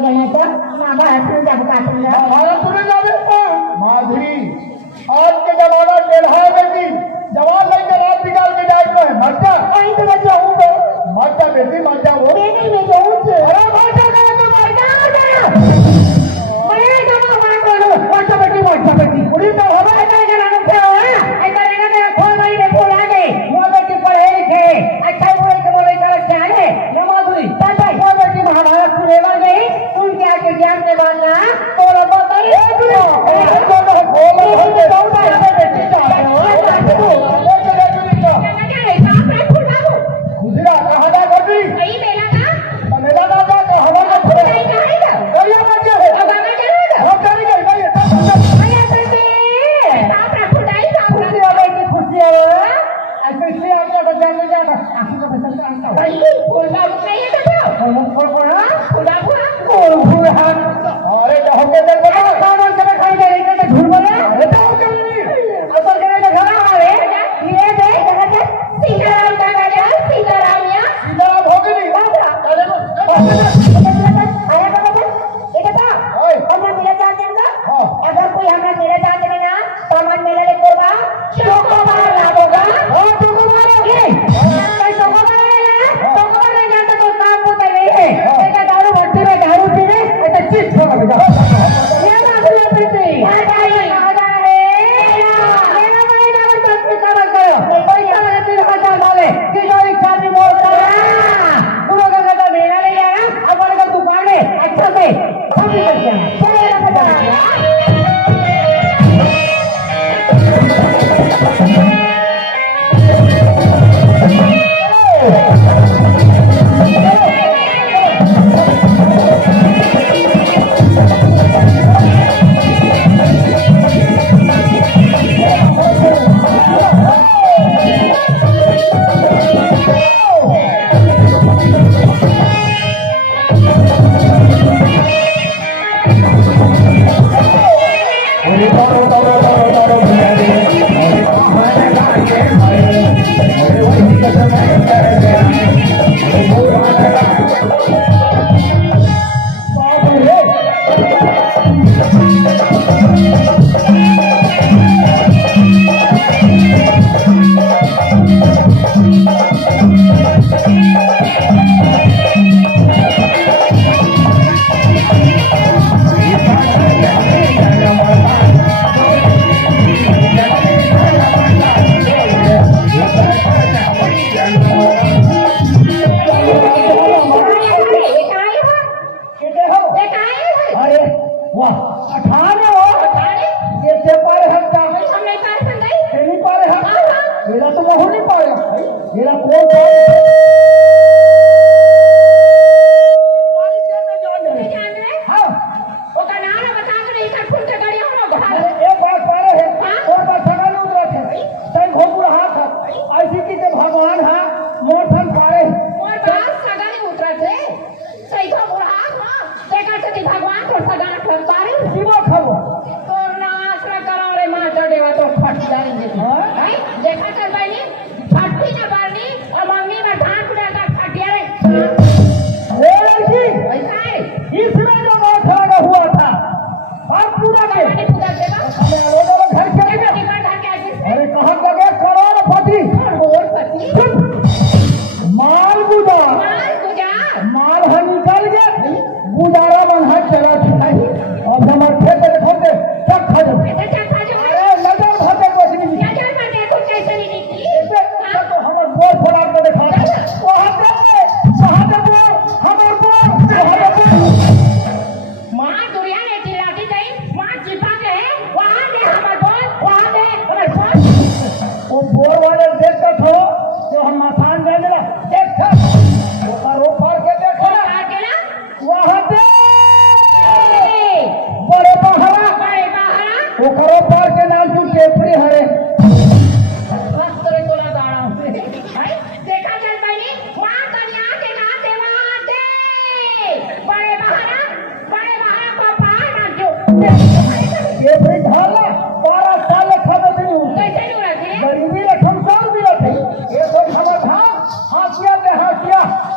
गया था मामा हंसी जब काटूंगा हमारा सुने जावे माधुरी आज के जमाना टेढ़ा है बेटी जवान लेके रात निकाल के जाए तो है मर जा कहीं तो मैं जाऊंगा मर जा बेटी मर जा वो नहीं मैं जाऊं अरे मर जा मैं बेटी पूरी तो हवा है क्या नाम से हो ऐसा नहीं ना खोल भाई ने बोल आ गए वो बेटी पढ़े लिखे अच्छा बोले चल क्या है नमाजुरी चल भाई वो बेटी महाभारत सुनेवा गई उनके आगे ज्ञान के बात ना और बता रे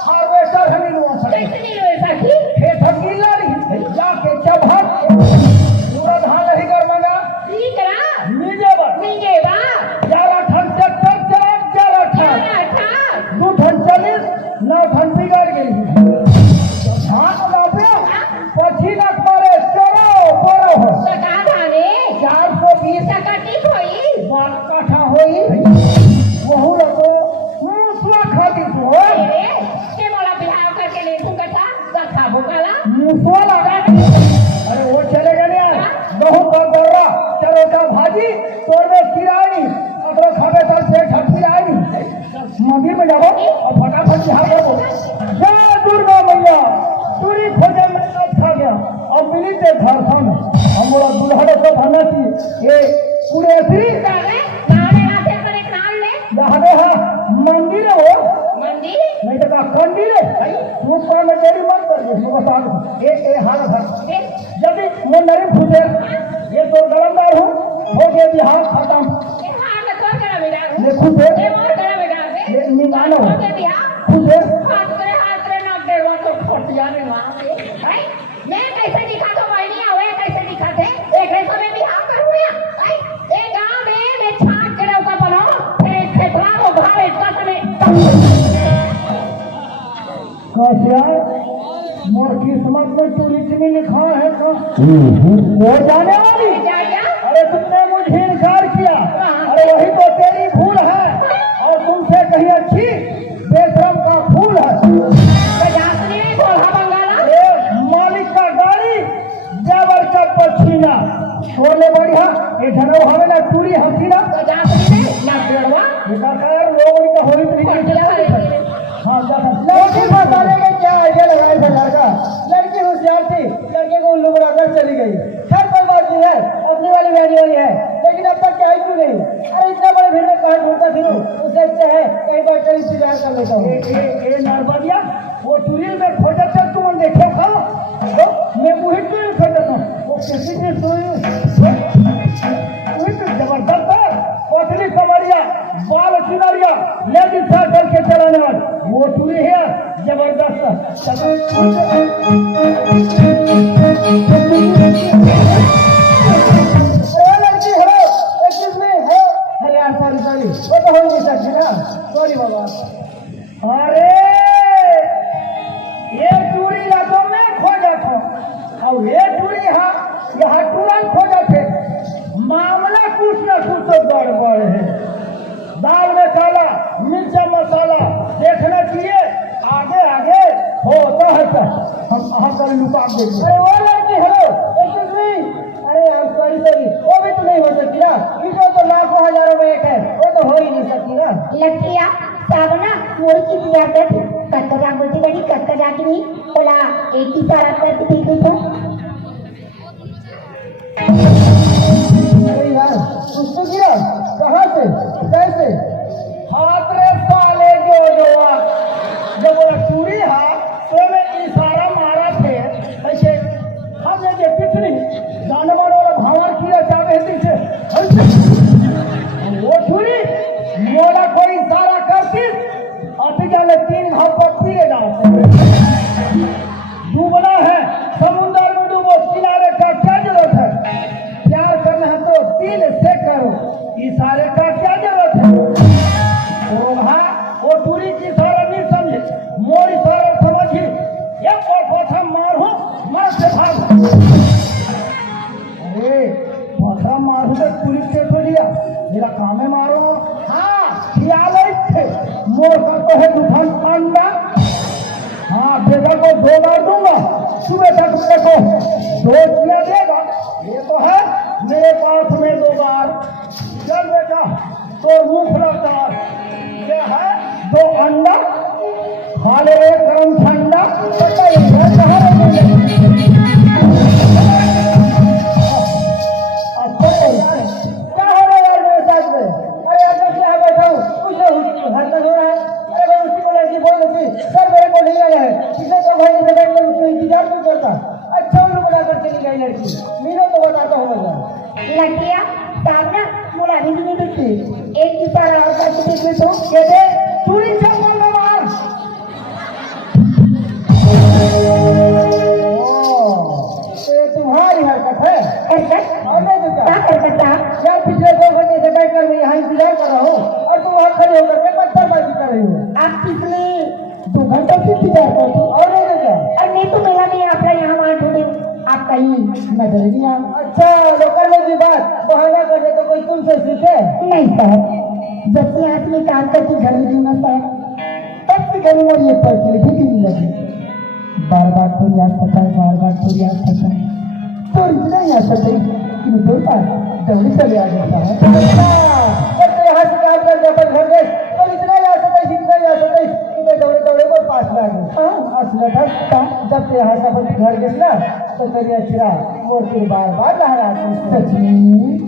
हार्वेस्टर हमें मुसवा लगा के अरे वो चले गए यार गेहूं का दौरा चलो का भाजी तोड़ में खिराई अगर खावे तो से खिराई मंदिर में जाओ और फटाफट यहाँ करो जय दुर्गा मैया पूरी खोजे में खा गया और मिली थे झारखंड हमारा दुल्हन को खाना थी ये पूरे श्री दे हाँ मंदिर है वो मंदिर नहीं तो कंदिर है तू पर में तेरी मत कर ये बता ए हालत है यदि मैं नहीं पूछे ये तो गलंदार हूँ हो गया बिहार खत्म ये खुद है ये निकालो खुद है मैं कैसे दिखा तो बहनी आवे कैसे दिखाते एक ऐसा में बिहार करूँगा एक गांव में मैं छाट के रौका बनो फिर एक खेतला को भावे कसमे कसिया मोर किस्मत में टूरिस्ट में लिखा है तो वो जाने वाली अरे तुमने मुझे इनकार किया अरे वही तो तेरी भूल है और तुमसे कहीं अच्छी बेशरम का फूल है मालिक का गाड़ी ड्राइवर का पसीना छोड़ने बढ़िया ये धनो हमें ना टूरी हसीना लोगों का होली हाँ लड़की बताने का क्या आइडिया लगाया था लड़का लड़की होशियार थी लड़के को उल्लू बनाकर चली गई खैर कोई बात नहीं है अपनी वाली गाड़ी वाली है लेकिन अब तक क्या ही क्यों नहीं अरे इतना बड़े भीड़ में कहाँ ढूंढता फिरूं उससे अच्छा है कहीं बार कहीं इंतजार कर लेता हूँ नरबदिया वो टूरिल में खोजा तक तुम देखे खाओ मैं वही टूरिल खोजता हूँ वो किसी की जबरदस्त है पतली कमरिया बाल चुनरिया लेडीज साइकिल के चलाने वाले वो टूरी है जबरदस्त लड़की हेलो एक्सक्यूज मी हेलो अरे यार सॉरी वो तो हो नहीं सकती ना सॉरी बाबा अरे ये टूरी रातों में खोजा था और ये टूरी यहाँ तुरंत खोजा थे मामला कुछ न कुछ तो गड़बड़ है दाल में काला मिर्चा मसाला देखना चाहिए आगे आगे होता है क्या हम कभी लुका देंगे अरे वो लड़की हेलो एक्सक्यूज मी अरे आप सॉरी वो भी तो नहीं हो सकती ना इसमें तो लाखों हजारों में एक है वो तो हो ही नहीं सकती ना लड़किया सावना मुर्गी दिया कर कटकटा बोलती बड़ी कटकटा की नहीं बोला एक ही सारा करके देख लो अरे यार कुछ तो गिरा कहाँ से कैसे हाथ रे साले जो जब वो चूड़ी हा तो में इशारा मारा थे ऐसे हमने जो पिछली जानवर वाला भावर किया चाहे थे वो चूड़ी मोला कोई इशारा करती अति जाने 3 घाव पक्षी ले डालते डूबना है समुद्र में डूबो किनारे का क्या जरूरत है प्यार करना है तो दिल से करो इशारे का क्या जरूरत है वो टूरी की इशारा नहीं समझे मोर इशारा समझी ये पथा मारू मर से भाग अरे पथा मारू तो टूरी से तो लिया मेरा काम है मारो हाँ ख्याल थे मोर का तो है दुकान अंडा हाँ बेटा को 2 बार दूंगा सुबह तक मेरे को 2 किया देगा ये तो है मेरे पास में 2 बार चल बेटा तो मुंह फुलादार क्या है 2 अंडा खा ले गरम ठंडा क्या हो रहा है यार मेरे साथ में अरे यार मैं यहाँ बैठा हूँ कुछ हरकत हो रहा है अरे मैं उसी को लड़की बोल रही सर मेरे को नहीं आया है इसने तो भाई से बैठ कर उसको इंतजार क्यों करता अच्छा उन्हें बनाकर चली गई लड़की मीनो तो बताता हूँ मैं लड़किया सावना मुला भी नहीं देखती एक ही सारा और करके देख ले तो कहते चूड़ी चप्पल में मार ये तुम्हारी हरकत है हरकत और नहीं तो क्या हरकत था यार पिछले 2 घंटे से बैठकर मैं यहाँ इंतजार कर रहा हूँ और तुम वहाँ खड़े होकर के पत्थरबाजी कर रही हो आप पिछले 2 घंटे से इंतजार करती और नहीं तो क्या और नहीं तो मेरा नहीं आपका यहाँ वहाँ ढूंढे आप कहीं नजर नहीं आ अच्छा तो करने की बात बहाना करे तो कोई तुमसे सीखे नहीं सर जब से आदमी काम करती घर में जीना सर तब से घर में ये पर भी नहीं लगी बार बार तो याद पता है बार थोड़ी आ सकता है तो इतना ही आ सकता है कि मैं दूर पास दौड़ी चले आ जाता है जब तो यहाँ से काम कर जब घर गए तो इतना ही आ सकता है इतना ही आ सकता है कि मैं दौड़े दौड़े को पास ला गई हाँ असला था जब से यहाँ से अपन घर गए ना तो तेरी अचरा वो फिर बार बार लहरा सची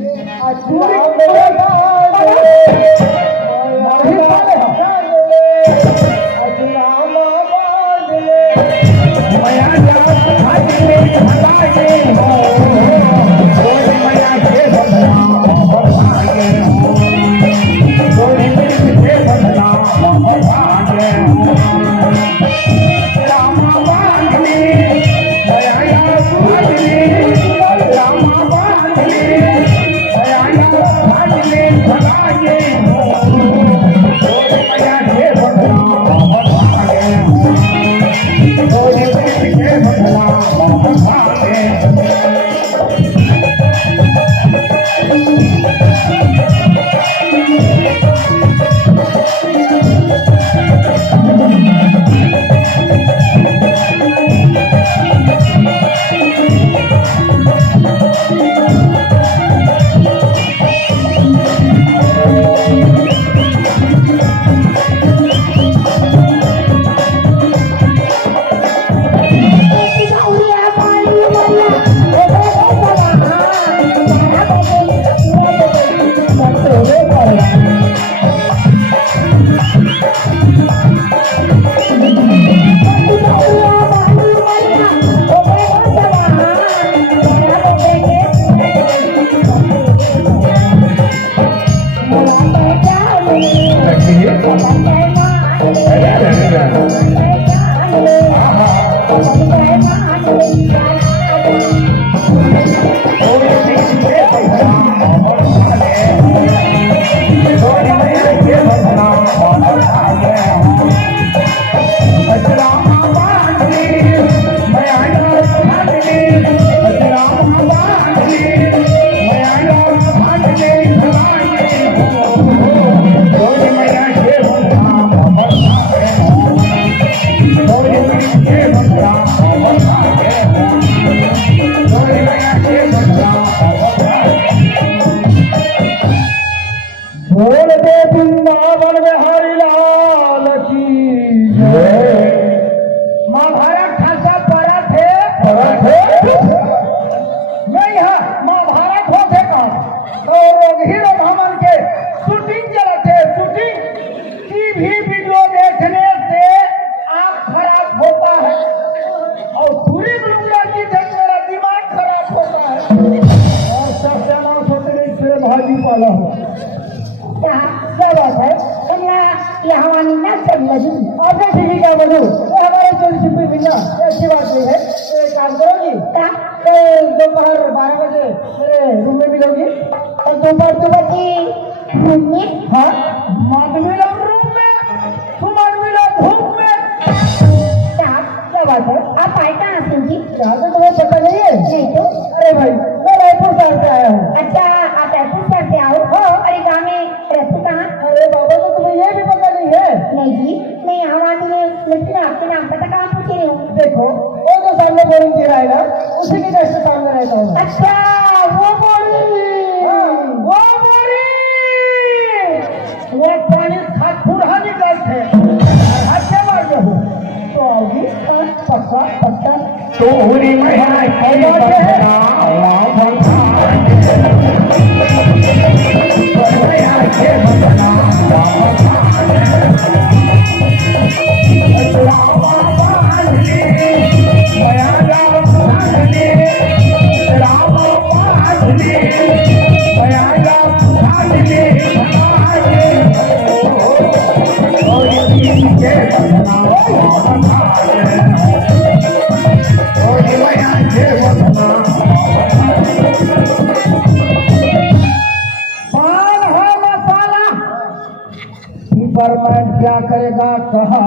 क्या करेगा कहा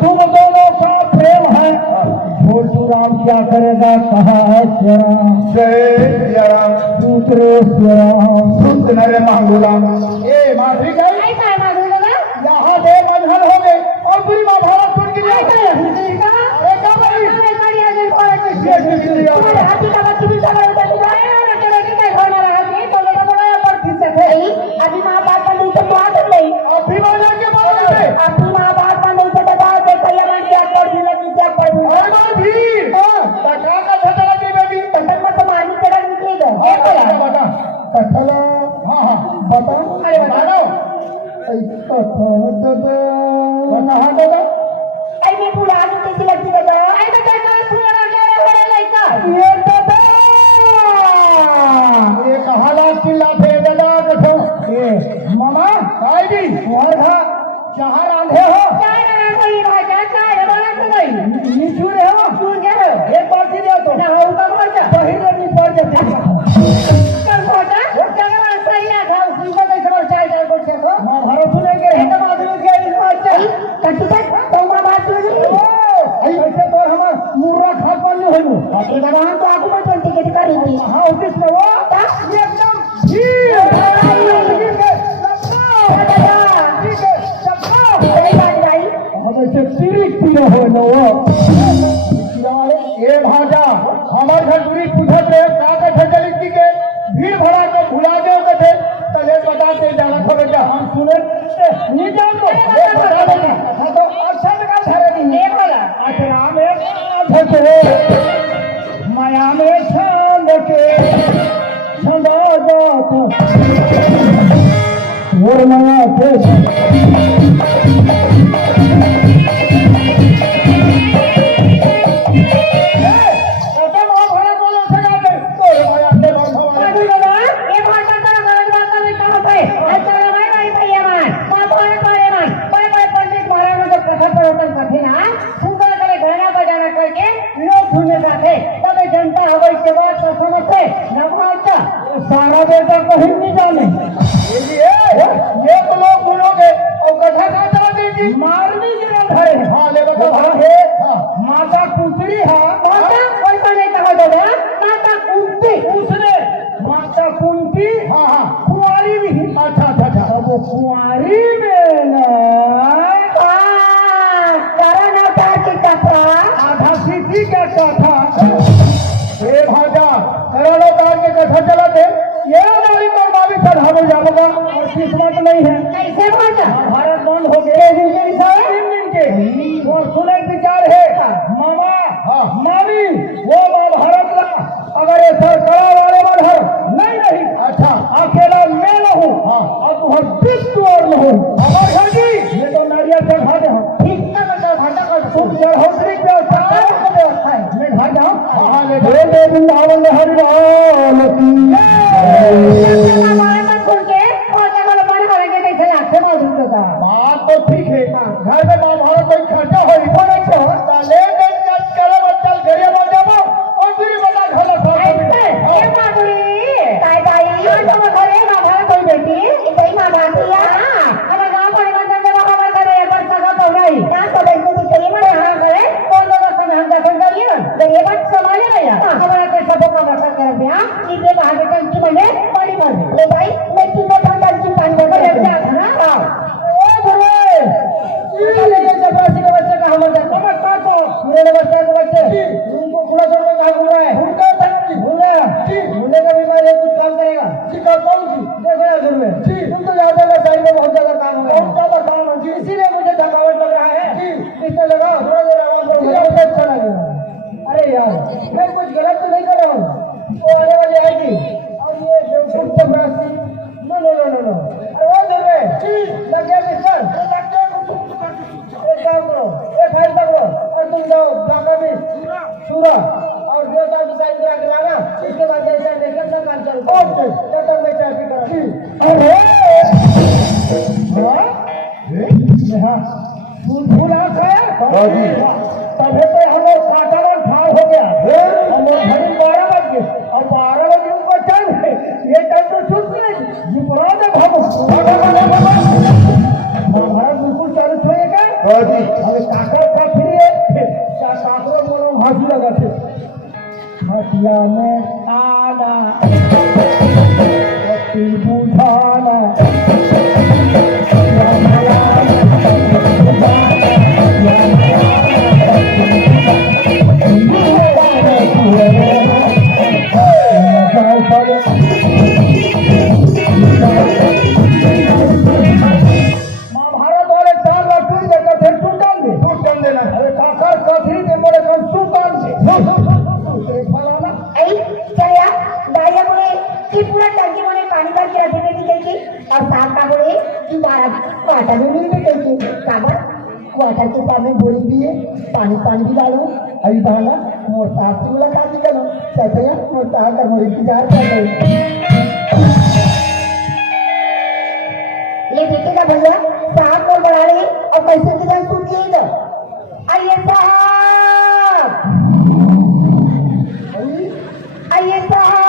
तुम दोनों का प्रेम है छोटू राम क्या करेगा कहा दूसरे नरे मांगूराम ए माधुरी गई यहाँ दे बंधन हो गए और पूरी महाभारत सुन के लिए मुर्रा खा पानी है वो बाकी गवाह तो आपको मैं ट्वेंटी के करी थी हाँ ऑफिस में वो एकदम ठीक है सही बात भाई हमें से तिरिक पिया हो न वो ए भाजा हमारे घर दूरी पूछत रहे का का चलित की के भीड़ भड़ा के भुला गए तो थे तले बता दे जाना था बेटा हम सुने नहीं जान तो बता दे हां तो अच्छा लगा धरे नहीं एक वाला अचरा में धके माया में छांद के छंदा जात वो माया के सारा बेटा कहीं नहीं जाने ये तो लोग बोलोगे और कथा का चला देगी मारनी जरूरत है हाँ ले बताओ है माता कुंतरी है माता कोई को नहीं कहो दादा माता कुंती उसने माता कुंती हाँ हाँ कुंवारी भी अच्छा अच्छा अच्छा अब वो कुंवारी में ना कारण अवतार की कथा आधा सीधी क्या कथा ए भाजा करोड़ों तार के कथा चला थे ये हमारी कर्मावी चढ़ावे जाएगा और किस्मत नहीं है कैसे माता भारत बंद हो गए 3 दिन के और सुने विचार है मामा मामी वो महाभारत ला अगर ये सरकार वाले बंधर नहीं रही अच्छा अकेला मैं रहूं और तुहर विश्व और रहूं हमारे घर जी ये तो नारियल चढ़ा दे हम ठीक है बेटा भाटा कर तुम चढ़ौतरी के व्यवस्था है मैं घर जाऊं हाँ ले वृंदावन हरि राम बात तो ठीक है घर में महाभारत कोई खर्चा हो ले चल घरे में जाबो और फिर बता घर इसीलिए मुझे थकावट लग रहा है इससे लगा थोड़ा देर आराम करो अच्छा लगेगा अरे यार मैं कुछ गलत तो नहीं कर रहा हूँ वो आने वाली आएगी और ये बेवकूफ से बड़ा no no no no no अरे वो दे रहे लग गया मिस्टर एक काम करो एक फाइल पकड़ो और तुम जाओ जाकर भी सूरा और देवता की साइन करा के लाना इसके बाद जैसे देखकर ना काम चलो ओके तब तक मैं चाय पी कर अरे हाँ फूल आ गया तभी तो हम लोग काटा ठाव हो गया हम लोग घड़ी 12 बज गए और 12 बजे उनको चल ये टाइम तो छूट नहीं जिपरा दे महाभारत बिल्कुल चालू छोड़ेगा अरे काकर का फ्री है काकरों बोलो हाथी लगा थे हटिया में आना बुझाना महाभारत वाले 4 लाख टूट देकर फिर टूट देना अरे काकर कथी के मोड़े कौन सुल्तान से फलाना चलिया दाइया बोले कि पूरा टंकी में पानी भर के रखी बेटी कही और साहब का बोले कि क्वार्टर में मिल गई काबर क्वार्टर के पास में बोली दिए पानी भी डालो अभी भागा मोर साहब से मुलाकात करो सैया मोर साहब का मोर इंतजार कर रहे ये देखिएगा भैया साहब को बढ़ा रही और पैसे की जान पूछिएगा आइए साहब आइए साहब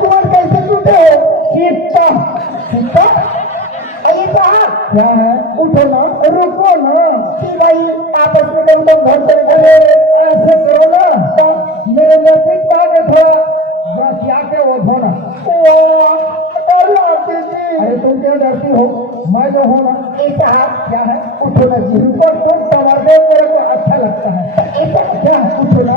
कुमार कैसे टूटे हो आइए साहब क्या है उठो ना रुको ना कि भाई आप तुम घर से निकले। ऐसे करो ना, मेरे नजदीक आके थोड़ा बसिया के उठो ना। अरे तुम क्यों डरती हो, मैं जो हूँ ना। साहब क्या है, उठो ना जी, ऊपर तुम सवार मेरे को अच्छा लगता है। क्या है, उठो ना।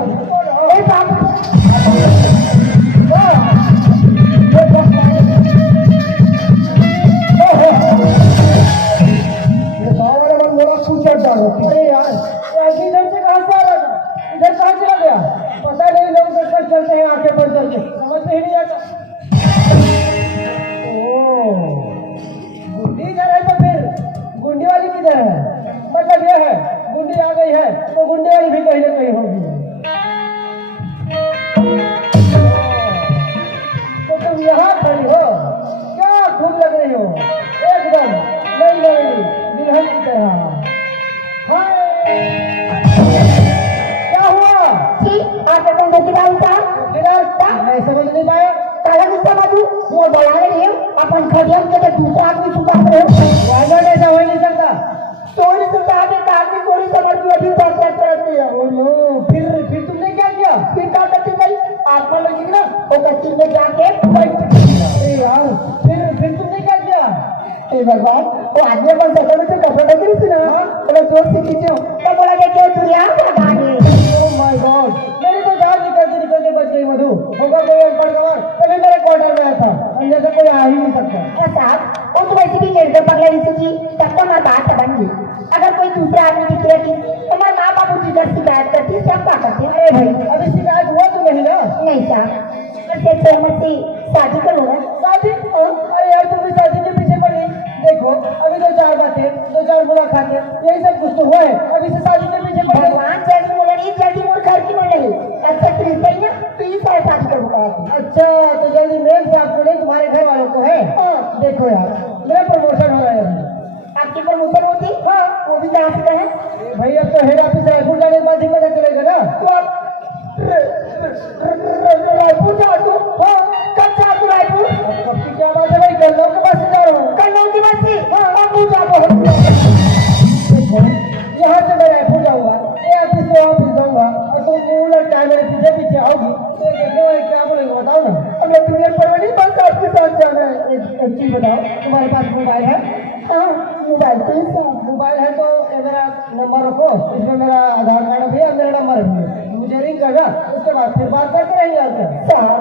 अरे यार, इधर से कहाँ से आ रहा था, इधर कहाँ चला गया, पता नहीं। लोग कल चलते हैं आंखें बंद करके, समझ में ही नहीं आता। गुंडी इधर है तो फिर गुंडी वाली किधर है? मतलब ये है, गुंडी आ गई है तो गुंडी वाली भी कहीं ना कहीं होगी। तो तुम यहाँ खड़ी हो, क्या खूब लग रही हो, एकदम नहीं लगेगी दुल्हन की तरह। क्या हुआ? आपका कौन दुखीदार था? मैं समझ नहीं पाया। काला गुस्सा बाजू वो बोला रहे अपन खड़ियम के तो दूसरा आदमी छुपा रहे हो। वाइनर ऐसा हो नहीं सकता। चोरी सुनता है काटी चोरी समझ के अभी बात करती है। ओहो, फिर तुमने क्या किया? फिर क्या करती नहीं आपका लोग ना वो कच्ची में जाके अरे यार, फिर तुमने क्या किया? भगवान वो आदमी अपन सकल में तो कपड़ा लगी थी ना, बोला जोर से खींचो तो बोला कि तू यहाँ भागा गई। ओह माय गॉड, मेरी तो जान निकलते बच गई। मधु होगा कोई अनपढ़ गवार, तभी मेरे क्वार्टर में आया था, अन्य से कोई आ ही नहीं सकता। साहब वो तो वैसे भी खेल पगला नहीं सोची तब तो हमारी बात बन गई। अगर कोई दूसरा आदमी दिखेगी तो हमारे माँ बाबू जी घर शिकायत करती सब क्या करते। अरे भाई अभी शिकायत हुआ तो नहीं ना? नहीं साहब, सहमत से शादी करो ना। शादी? अरे यार, तुम भी शादी के पीछे पड़ी। देखो अभी दो चार बातें, दो चार मुलाकातें, यही सब कुछ तो हुआ है, अभी से शादी के पीछे पड़े। भगवान जल्दी बोल रही जल्दी मोर घर की बोल रही अच्छा प्लीज ना प्लीज शादी करूँगा। अच्छा, तो जल्दी मेल से आपको नहीं, तुम्हारे घर वालों को है। देखो यार, मेरा प्रमोशन हो रहा है अभी। आपकी प्रमोशन होती? हाँ, वो भी कहाँ से है भाई? अब तो हेड ऑफिस रायपुर जाने के बाद ही पता चलेगा ना। तो आप रायपुर जा दो। हाँ, कब जा दो रायपुर? कब की क्या बात है भाई, कल के पास से जा रहा हूँ। कल की बात से? हाँ, आप जा दो। यहाँ से मैं रायपुर जाऊंगा, ये ऑफिस से ऑफिस जाऊंगा, और तुम उलट टाइम मेरे पीछे पीछे आओगी तो देखो क्या बोलेंगे, बताओ ना। अब मैं तुम्हें पर नहीं बस आपके साथ जाना है। एक चीज बताओ, तुम्हारे पास मोबाइल है? हाँ, मोबाइल पे मोबाइल है तो ये मेरा नंबर रखो, इसमें मेरा आधार कार्ड भी है, मेरा नंबर भी है, मुझे रिंग करना, उसके बाद फिर बात करते रहेंगे आपसे। साहब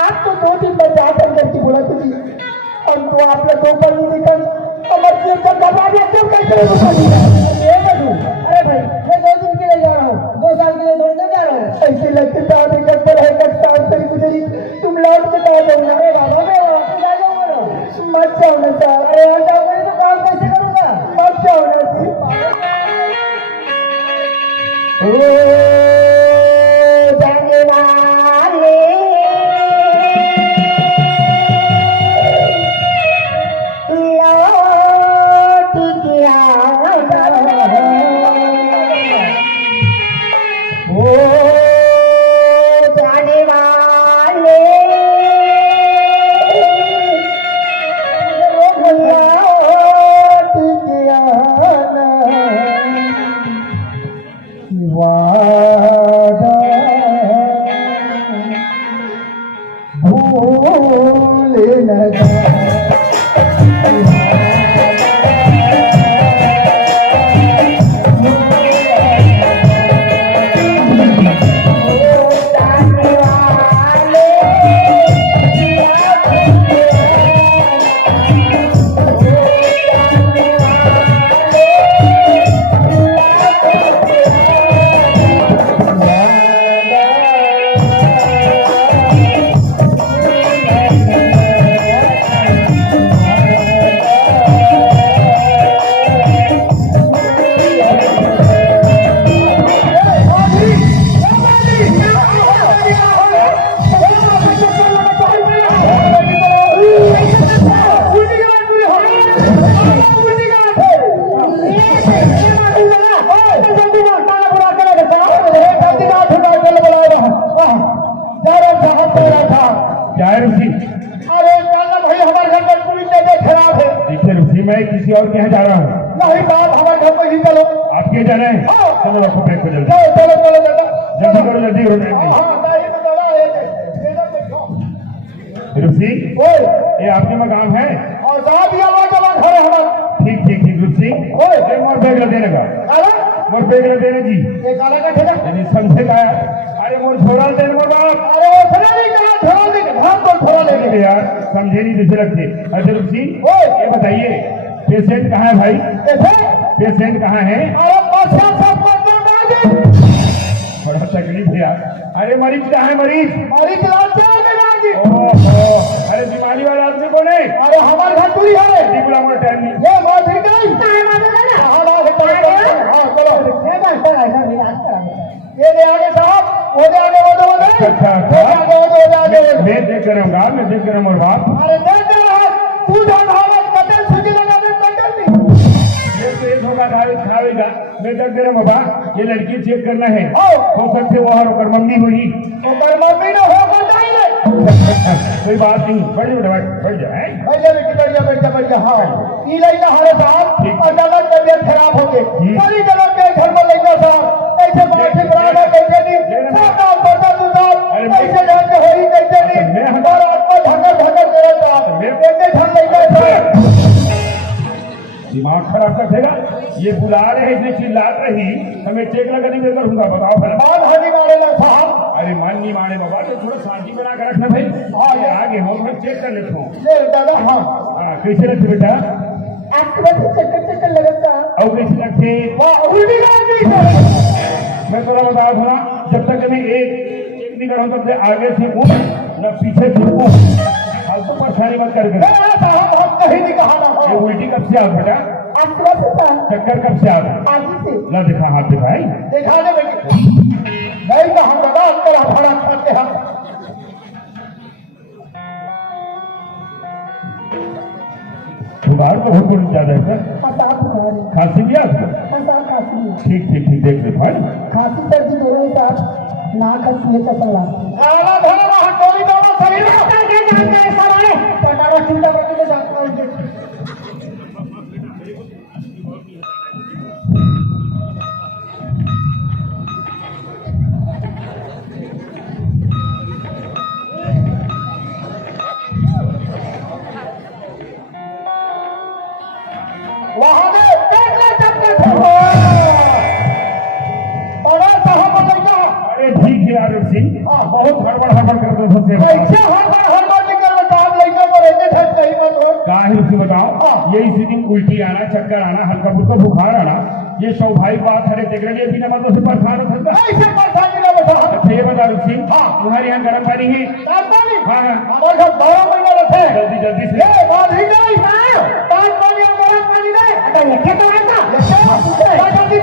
आप तो 2 दिन में जा करके बोला तुझे, हम तो आप लोग 2 पर नहीं निकल हमारे लिए तो घबरा गया क्यों कैसे अरे भाई, मैं 2 दिन के लिए जा रहा हूँ, 2 साल के लिए थोड़ी ना जा रहा हूँ। ऐसे लगते शादी करते रहे 10 साल से गुजरी, तुम लौट के आ जाओ ना। अरे बाबा, मैं वापस आ जाऊंगा ना। मत जाओ ना साहब। अरे आ जाऊंगा तो काम कैसे करूंगा? मत जाओ ना। जाने वाले लौट के आना, ओ जाने वाले लौट के आना, वादा भूल न जा। मैं किसी और के यहाँ जा रहा हूँ। नहीं साहब, हमारे घर पर ही चलो। आपके जाना है? हाँ। चलो रखो बैग को जल्दी चलो चलो चलो दादा जल्दी करो, जल्दी करो, टाइम नहीं। हाँ गाड़ी में दादा ये इधर बैठो रुपसी, ओए ये आपके मकाम है? और साहब ये आवाज आवाज घर है हमारा ठीक ठीक ठीक रुपसी, ओए ये मोर बैग ला देने का, काला मोर बैग ला देने जी, ये काला का ठेका यानी समझे का है? अरे मोर छोड़ा देने मोर बाप, अरे वो थोड़ा नहीं कहा थोड़ा नहीं धाम को थोड़ा ले नहीं यार समझे नहीं जैसे लगते। अच्छा रुपसी, ओए ये बताइए पेशेंट कहाँ है भाई? ऐसे पेशेंट कहाँ है? अरे पाछा सब को डाल दे बड़ा तकलीफ है यार। अरे मरीज कहाँ है मरीज? अरे चला चल में डाल दे ओहो, अरे बीमारी वाला आदमी कौन है? अरे हमारे घर चोरी है जल्दी बुला, मोर टाइम नहीं। ये बात ठीक है हाँ बात है चलो ये बस चला ऐसा नहीं आता ये दे आगे साहब वो दे आगे वो दे अच्छा, वो दे आगे वो दे आगे मैं देख कर रहूंगा, मैं देख कर रहूंगा बाप। अरे दे दे रहा तू जान भावत कतल सुजी लगा दे कतल नहीं ये तो एक होगा खावेगा, मैं देख कर रहूंगा बाप। ये लड़की चेक करना है, आओ हो सकते वो और मम्मी हुई। तो कर मम्मी ने होगा चाहिए कोई बात नहीं, बढ़ जाओ बढ़ जाए। भैया बेटी बैठ जा हाँ ई लइका हरे साहब अचानक तबियत खराब हो गई सारी जगह के घर में लइका साहब ऐसे बाठी बनाना कैसे नहीं साल बता तू साहब ऐसे जान के होई कैसे नहीं हमारा आत्मा धंगर धंगर मेरा साहब ऐसे धन लइका साहब दिमाग खराब कर देगा। ये बुला रहे हैं, इसने चिल्लात रही, हमें चेक लगा नहीं मैं करूंगा, बताओ भला। बात हानि मारे ना साहब अरे मान नहीं माने बाबा, तो थोड़ा शांति बना कर रखना भाई। हाँ ये आगे हो, मैं चेक कर लेता हूँ। ले दादा हाँ हाँ कैसे रखते बेटा? आपके बस चक्कर चक्कर लगा साहब और कैसे रखते? वाह उल्टी लागी मैं थोड़ा बताओ थोड़ा, जब तक मैं एक नहीं करूँ तब से आगे से उठ न पीछे से उठ, अब तो परेशानी मत करके। साहब हम कहीं नहीं कहा ना ये उल्टी कब से आप बेटा? आपके बस चक्कर कब से आप? आगे से ना दिखा हाथ दिखाई। देखा दे बेटी नहीं तो हम दादा तेरा भाड़ा खाते हम बुखार तो बहुत ज्यादा है सर, खांसी भी आपको? ठीक ठीक ठीक देख ले भाई। खांसी सर्दी दोनों ही साथ नाक का छुए चल रहा काला धरा रहा गोली बाबा शरीर में के जान के सवाल पटारा चिंता करके तो जाता है वहां में देख ले चक्कर और साहब बता अरे ठीक है यार सिंह, बहुत हड़बड़ करते होते कैसे हड़बड़ निकल रहा साहब लड़के को रहते थे कहीं मत हो काहे उसे बताओ। ये इसी दिन उल्टी आना, चक्कर आना, हल्का फुल्का बुखार आना, ये स्वाभाविक बात है। देख रहे बिना मतलब से परेशान हो सकता। ऐसे परेशानी ना बता अच्छा ये बता सिंह, तुम्हारे यहाँ गर्म पानी है? पानी हाँ हाँ हमारे घर 12 महीने रहते हैं जल्दी जल्दी से। ये बात ही नहीं पानी पानी हम गरम पानी नहीं अच्छा ये तो रहता जल्दी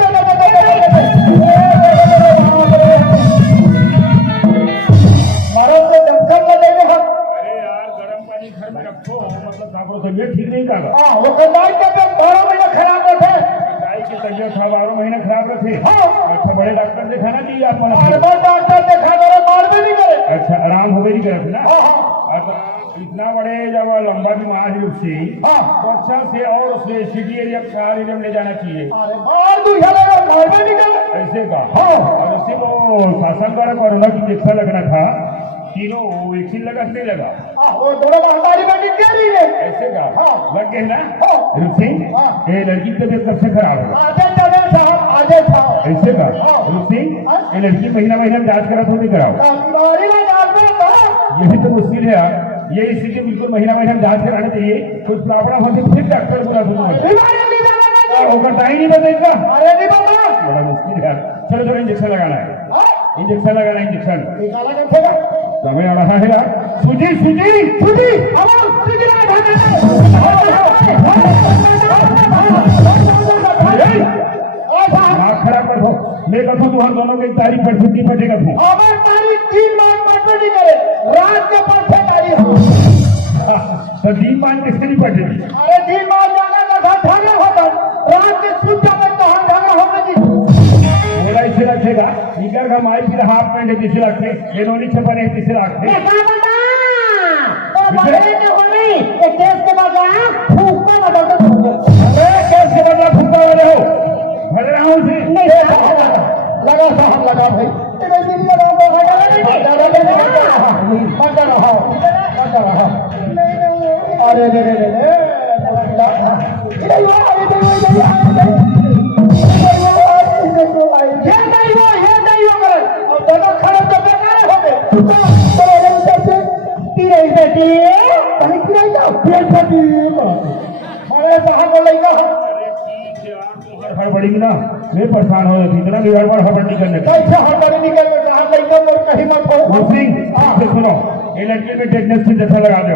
मरद से जंक्शन में देंगे हम अरे यार गर्म पानी घर में रखो, मतलब साफो तबियत ठीक नहीं का वो कमाई के 12 महीने खराब रहते गाय की तबियत 12 महीने खराब रखे। अच्छा बड़े डॉक्टर दिखाना चाहिए आप मला। डॉक्टर देखा करे मार भी नहीं करे अच्छा आराम हो गई करत ना? हाँ तो इतना बड़े जब लंबा बीमार है उससे तो अच्छा से और उसे सिटी एरिया शहर एरिया में ले जाना चाहिए। अरे बाहर दूसरा लगा घर में निकल ऐसे का? और उसे वो शासन द्वारा कोरोना की टीका लगना था, तीनों वैक्सीन लगा नहीं लगा? वो दोनों हमारी बात क्या रही है ऐसे का? लग गए ना? हाँ। सिंह ये लड़की की तबियत कब से खराब है? आजे साहब ऐसे का? सिंह ये लड़की महीना महीना में जांच करा तो नहीं कराओ? बीमारी में डालते यही तो मुश्किल है यार, ये स्थिति बिल्कुल महीना महीना में जांच करानी चाहिए। कुछ प्रॉब्लम होती फिर डॉक्टर बुला दूंगा, होगा टाइम नहीं बदलेगा। अरे नहीं बाबा बड़ा मुश्किल है यार। चलो चलो इंजेक्शन लगाना है, इंजेक्शन लगाना है, इंजेक्शन निकाला कैसे का समय आ रहा है यार। सूजी सूजी सुधी अब सुधी दिमाग खराब कर दो। मैं कहूँ तुम दोनों की तारीख पर छुट्टी पड़ेगा तू। हमारी तारीख 3 मार्च पर नहीं करे रात के परसे तारीख तो 3 मान किससे नहीं पड़ेगी? अरे 3 मार्च जाने का घर ढागा होता रात के सूचा में कहाँ ढागा होगा जी थोड़ा इसे रखेगा इधर का माई फिर हाफ पैंट है किसी रखे ये नोनी छपन है किसी रखे केस के बाद फूकता बदलते केस के बदला फूकता वाले हो भले लगाओ उसे। नहीं लगा साहब लगा भाई तेरे दिल में रहो अरे रे रे रे हड़बड़ी ना मैं परेशान हो रही इतना भी गड़बड़ हड़बड़ी करने का कैसे हड़बड़ी निकल रहा लड़का मोर कहीं मत हो सिंह से सुनो ये लड़की में टेटनस इंजेक्शन लगा दो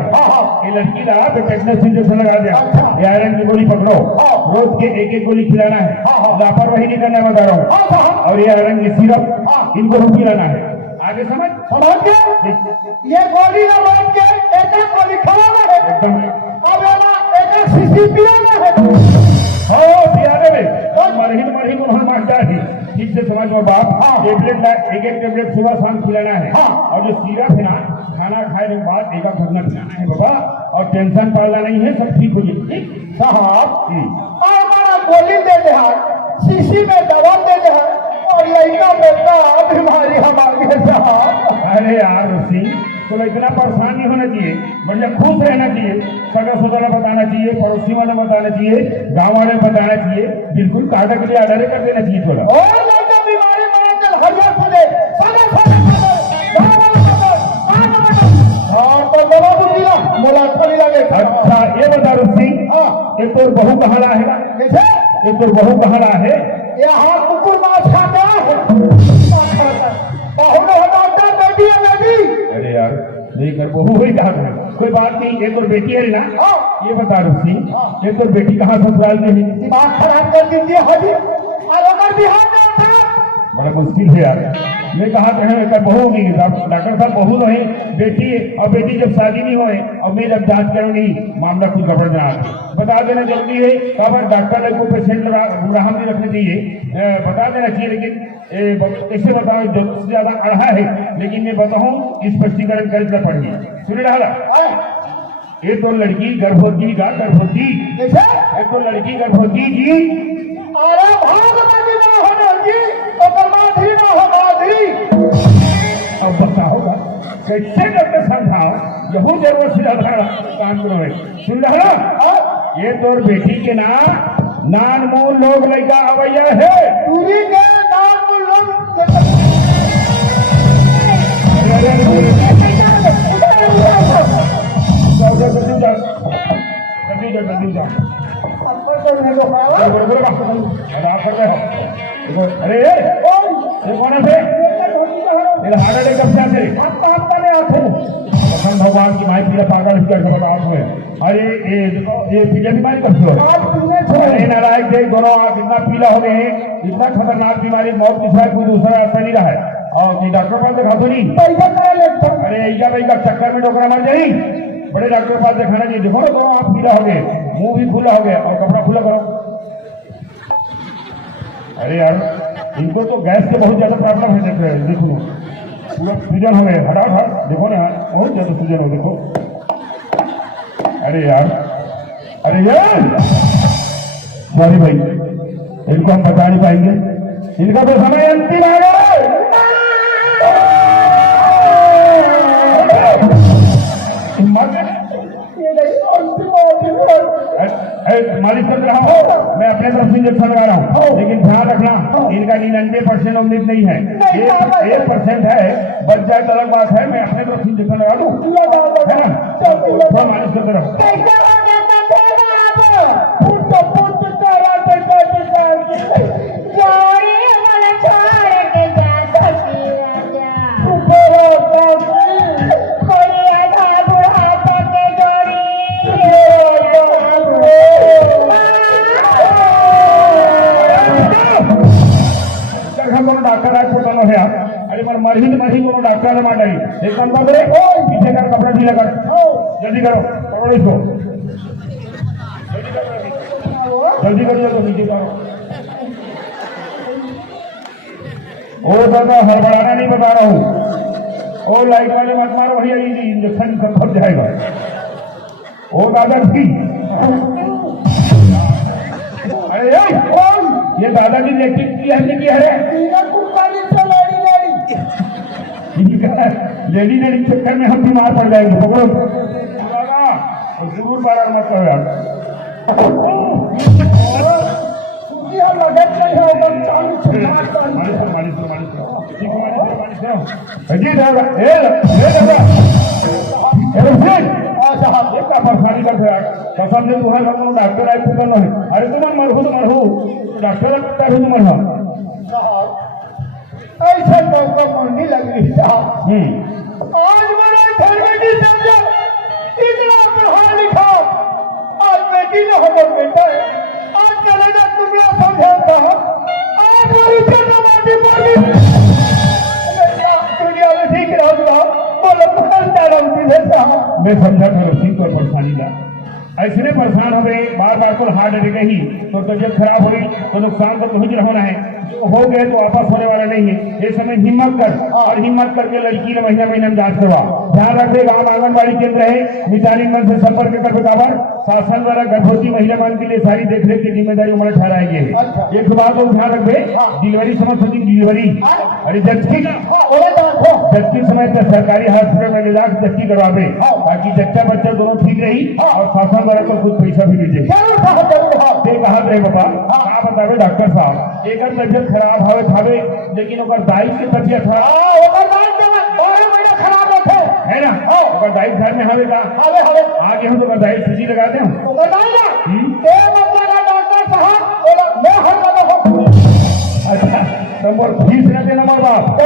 ये लड़की ना पे टेटनस इंजेक्शन लगा दिया ये आयरन की गोली पकड़ो रोज के एक एक गोली खिलाना है लापरवाही नहीं करना बता रहा हूँ और ये आयरन की सिरप इनको भी पिलाना है आगे समझ के ये गोली ना रोक के एक गोली खिलाना है एकदम अब ना एक शीशी पिलाना है हो पियारे में मरही उन्होंने मांगता है ठीक से समझ लो बाप टेबलेट एक एक टेबलेट सुबह शाम खिलाना है और जो सिरप है ना खाना खाने के बाद एक घटना खिलाना है बाबा और टेंशन पालना नहीं है सब ठीक हो जाए ठीक साहब हमारा गोली दे दे शीशी में दवा दे दे और लड़का बेटा बीमारी हमारी है साहब अरे यार सिंह तो इतना परेशान नहीं होना चाहिए बढ़िया खुश रहना चाहिए सगा सुधारा बताना चाहिए पड़ोसी वाले बताना चाहिए गांव वाले बताना चाहिए बिल्कुल काटा के लिए आर्डर कर देना चाहिए थोड़ा और लड़का बीमारी में चल हरिया सुने सगा हाँ तो दवा बुझिया मोला थोड़ी लगे अच्छा ये बता रो सिंह एक तो बहू कहाँ ला है कैसे एक तो बहू कहाँ ला है यहाँ कुकुर मांस खाता है बहु होता बेटी है बेटी अरे यार नहीं कर बहू हुई कहा था कोई बात नहीं एक और बेटी है ना ये बता रो सिंह एक और बेटी कहाँ ससुराल में है दिमाग खराब कर दीजिए हाजी और अगर बिहार में बड़ा मुश्किल है यार मैं कहा तो है बहू होगी डॉक्टर साहब बहू तो है बेटी है और बेटी जब शादी नहीं होए और मैं जब जांच करूंगी मामला कुछ गड़बड़ ना बता देना जरूरी है खबर डॉक्टर को पेशेंट गुमराह नहीं रखना चाहिए बता देना चाहिए लेकिन कैसे बताओ जरूरत से ज्यादा अढ़ा है लेकिन मैं बताऊं स्पष्टीकरण करना पड़ेगा सुन रहा ये तो लड़की गर्भवती का गर्भवती ये तो लड़की गर्भवती जी अरे भागवती ना होना जी तो माधुरी ना हो माधुरी अब बताओगा कैसे करके समझाओ यहू जरूरत से ज्यादा काम करो सुन रहा ये तो बेटी के नान मूल लोग लड़का अवैया है पूरी के नाम लोग अरे ये कौन है हार्ट अटैक कब से आते भगवान की माई पीला पागल बताओ हुए अरे ये पीला बीमारी कब से हो अरे नारायण देख दोनों आप इतना पीला हो गए हैं इतना खतरनाक बीमारी मौत की सिवाय कोई दूसरा रास्ता नहीं रहा है और डॉक्टर पास दिखा दो नहीं अरे ऐसा भाई का चक्कर में डोकरा मर जाई बड़े डॉक्टर के पास दिखाना चाहिए देखो ना दोनों आप पीला हो गए मुंह भी खुला हो गया और कपड़ा खुला करो अरे यार इनको तो गैस के बहुत ज्यादा प्रॉब्लम है देखो पूरा सूजन हो गए हटाओ देखो ना बहुत ज्यादा सूजन हो देखो अरे यार सॉरी भाई इनको हम बता नहीं पाएंगे इनका तो समय अंतिम आ गया मालिश कर रहा हूँ मैं अपने तरफ से इंजेक्शन लगा रहा हूँ लेकिन ध्यान रखना इनका 99% उम्मीद नहीं है 1% है बच जाए तो अलग बात है मैं अपने तरफ से इंजेक्शन लगा दूँ है ना थोड़ा मालिश करते रहो डॉक्टर आज छोटा है अरे मर मरही को डॉक्टर ने मार डाली एक काम कर पीछे कर कपड़ा ढीला कर जल्दी करो पकड़ो इसको जल्दी करो तो नीचे करो ओ दादा हड़बड़ाना नहीं बता रहा हूँ ओ लाइट वाले मत मारो भैया ये इंजेक्शन सब फट जाएगा ओ दादा ठीक अरे ये दादाजी इलेक्ट्रिक की हमने की है तीनों कुत्तानी से लेडी लेडी लेडी चक्कर में हम बीमार पड़ जाएंगे पकड़ो दादा जरूर बारा मत करो यार सूचिया लगत नहीं है उधर चालू छुटा मालिश जी दादा ए दादा इतना परेशानी करते यार कसम से तुम्हारे सब लोग डॉक्टर आए तो करना है अरे तुम मरहू डॉक्टर लगता है तुम ऐसा मौका मुन्नी लग रही साहब आज बड़ा घर में भी समझो इतना पढ़ा लिखा आज बेटी ने हमर बेटा है आज चलेगा दुनिया समझे साहब आज मेरी जन्मवादी बोली दुनिया में ठीक रहूंगा बोलो पकड़ता रहूंगी साहब मैं समझा था रसीद पर परेशानी का ऐसे परेशान हो गए बार बार को हार्ट अटैक ही तो तबियत खराब हुई तो नुकसान तो कुछ होना है हो गए तो वापस होने वाला नहीं है ये समय हिम्मत कर और हिम्मत करके लड़की ने महीना में जांच करवा ध्यान रखते गाँव आंगनबाड़ी केंद्र है मिताली मन से संपर्क कर बराबर शासन द्वारा गर्भवती महिला मान के लिए सारी देखरेख की जिम्मेदारी उम्र ठहराएंगे एक बात और ध्यान रखते डिलीवरी समय होती डिलीवरी अरे जच्ची जच्ची समय तक सरकारी हॉस्पिटल में ले जाकर जच्ची करवावे ताकि जच्चा बच्चा दोनों ठीक रही और शासन द्वारा को कुछ पैसा भी मिल जाए कहा रहे बाबा कहा बतावे डॉक्टर साहब एक तबियत खराब हवे थावे लेकिन ओकर दाई की तबियत खराब होते है ना ओकर दाई घर में हवे का हवे आगे हम तो दाई सूजी लगा दे डॉक्टर साहब मैं हर अच्छा तो मोर फीस न देना मोर बाप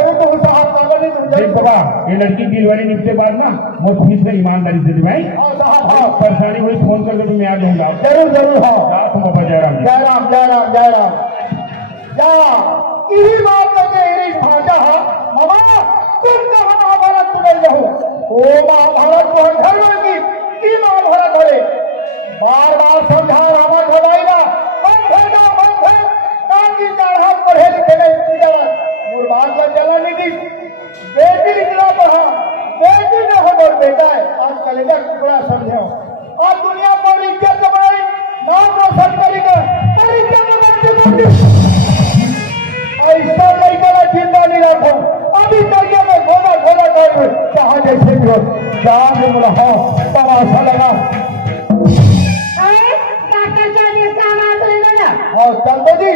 देख बाबा ये लड़की डिलीवरी निपटे बाद ना मोर फीस में ईमानदारी से दे भाई परेशानी हुई फोन करके मैं आ दूंगा जरूर जरूर हाँ तुम बाबा जयराम जय राम जय राम जय राम जा इही बात लगे इही भाषा मामा तुम कहाँ महाभारत सुन रहो ओ महाभारत तो घर में की महाभारत हरे बार बार समझाओ हमार भवाईला बंद है ताकि चढ़ा पढ़े लिखे नहीं मुर्बाद का चला नहीं बेटी इतना पढ़ा बेटी ने हो बेटा है आज कलेजा टुकड़ा समझो आज दुनिया पर इज्जत कमाई नाम रोशन करेगा पर इज्जत कमाई ऐसा नहीं करा चिंता नहीं रखो अभी करिए मैं घोड़ा कर कहा जैसे भी हो जान में रहो तमाशा लगा और चंदो जी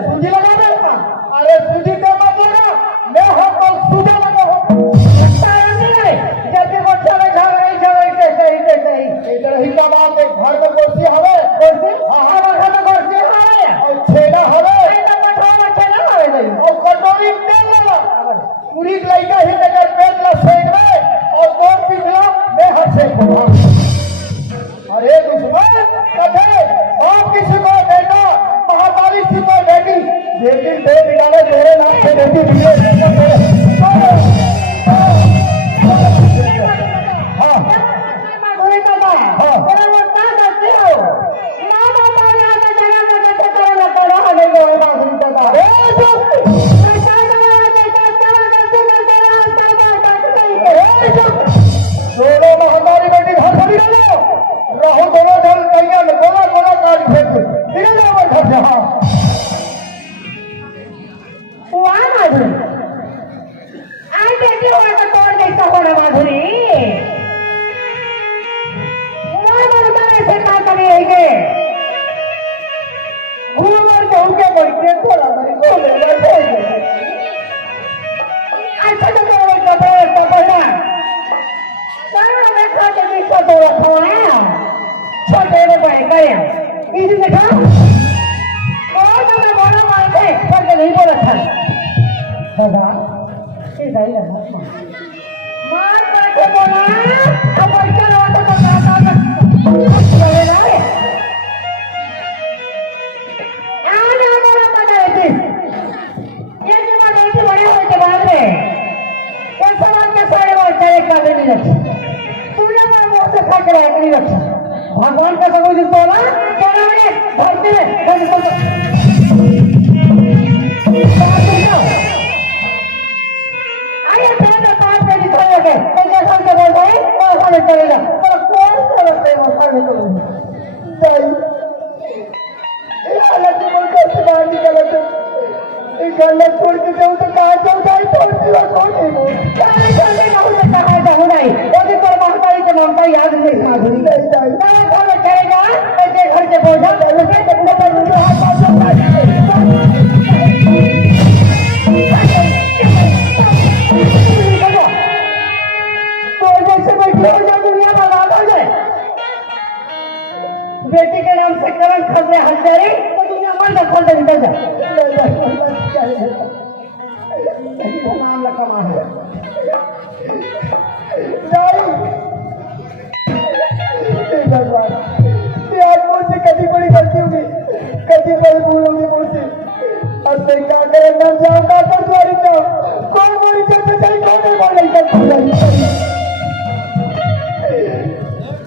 सूजी लगा अरे सूजी का मतलब मैं हम तो सूजा लगा जैसे बच्चा में इधर ही का बात है घर में कुर्सी हवे घर में कुर्सी हवे और छेना हवे और कटोरी तेल लगा पूरी लड़का ही लेकर पेट ला सेक में और दो पिघला मैं हर से अरे दुश्मन कथे बाप किसी को बेटा महामारी किसी को बेटी बेटी दे निकाले तेरे नाम से बेटी दोनों महामारी बेटी घर से निकालो राहु दोनों दल कैया में गोला काट फेंक निकल जाओ घर से हाँ माधुरी छोटे इसी देखा बड़ा मार थे पर नहीं बोला था दादा मार बैठे बोला अब बच्चा रोता तो चलेगा आना बोला पता है ये जीवन ऐसे बड़े होने के बाद में ये समाज के सारे बच्चे एक काले नहीं रखे पूरे में वो से खा के नहीं रखे भगवान का सब कुछ तो ना चला में धरती में आइए तो तार पे दिखाओगे तो जैसा के बोल रहे हैं वैसा नहीं चलेगा तो कौन नाम से करण खतरे हजारी तो दुनिया मन तक खोल दे निकल जा नाम लगा मार जाई भगवान ये आज मुझसे कभी बड़ी गलती होगी कभी बड़ी भूल होगी मुझसे अब मैं क्या करे ना जाऊंगा कर द्वारी तो कौन मोरी चलते चली कौन नहीं कर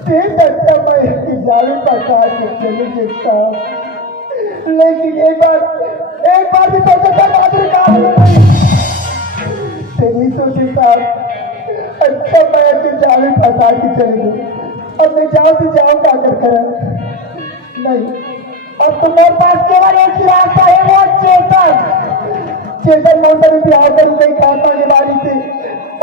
तीन अच्छा मैं इसकी जाली पका के चली सकता लेकिन एक बार भी सोचा था माधुरी काम नहीं तेरी सोची साहब अच्छा मैं अपनी जाली फंसा के चली गई अब मैं जाऊँ तो जाऊँ क्या कर नहीं अब तुम्हारे पास केवल एक ही रास्ता है वो चेतन मोटर भी आकर गई कामा के बारी से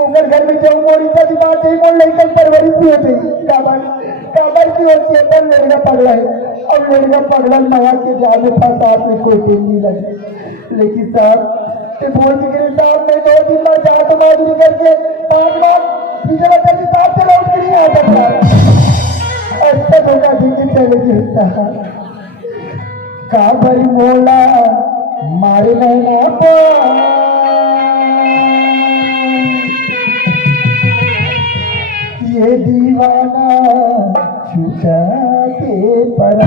उमर घर में जो मोरी का बात है वो लेकर परवरिश भी हो गई काबर की और चेतन लड़का पगला है और लड़का पगला नया के जाने पास आप में कोई दिन नहीं लगे लेकिन साहब ते बोल के साहब मैं 2 दिन में जा तो माधुरी करके 5 बार तीसरा जल्दी साहब से लौट के नहीं आ सकता अच्छा धोखा देके चले जाता काबर मोला मारे नैना पा ये दीवाना छुटा के परा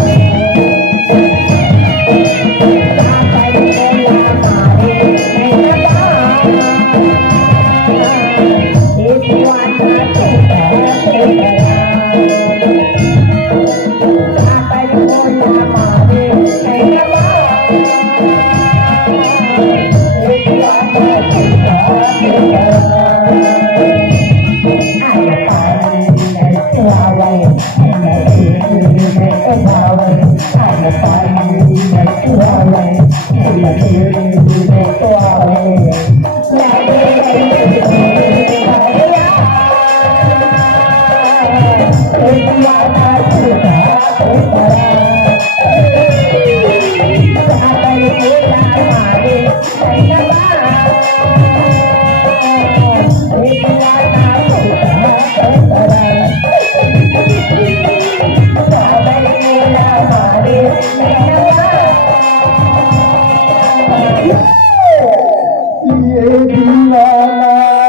ये दीवाना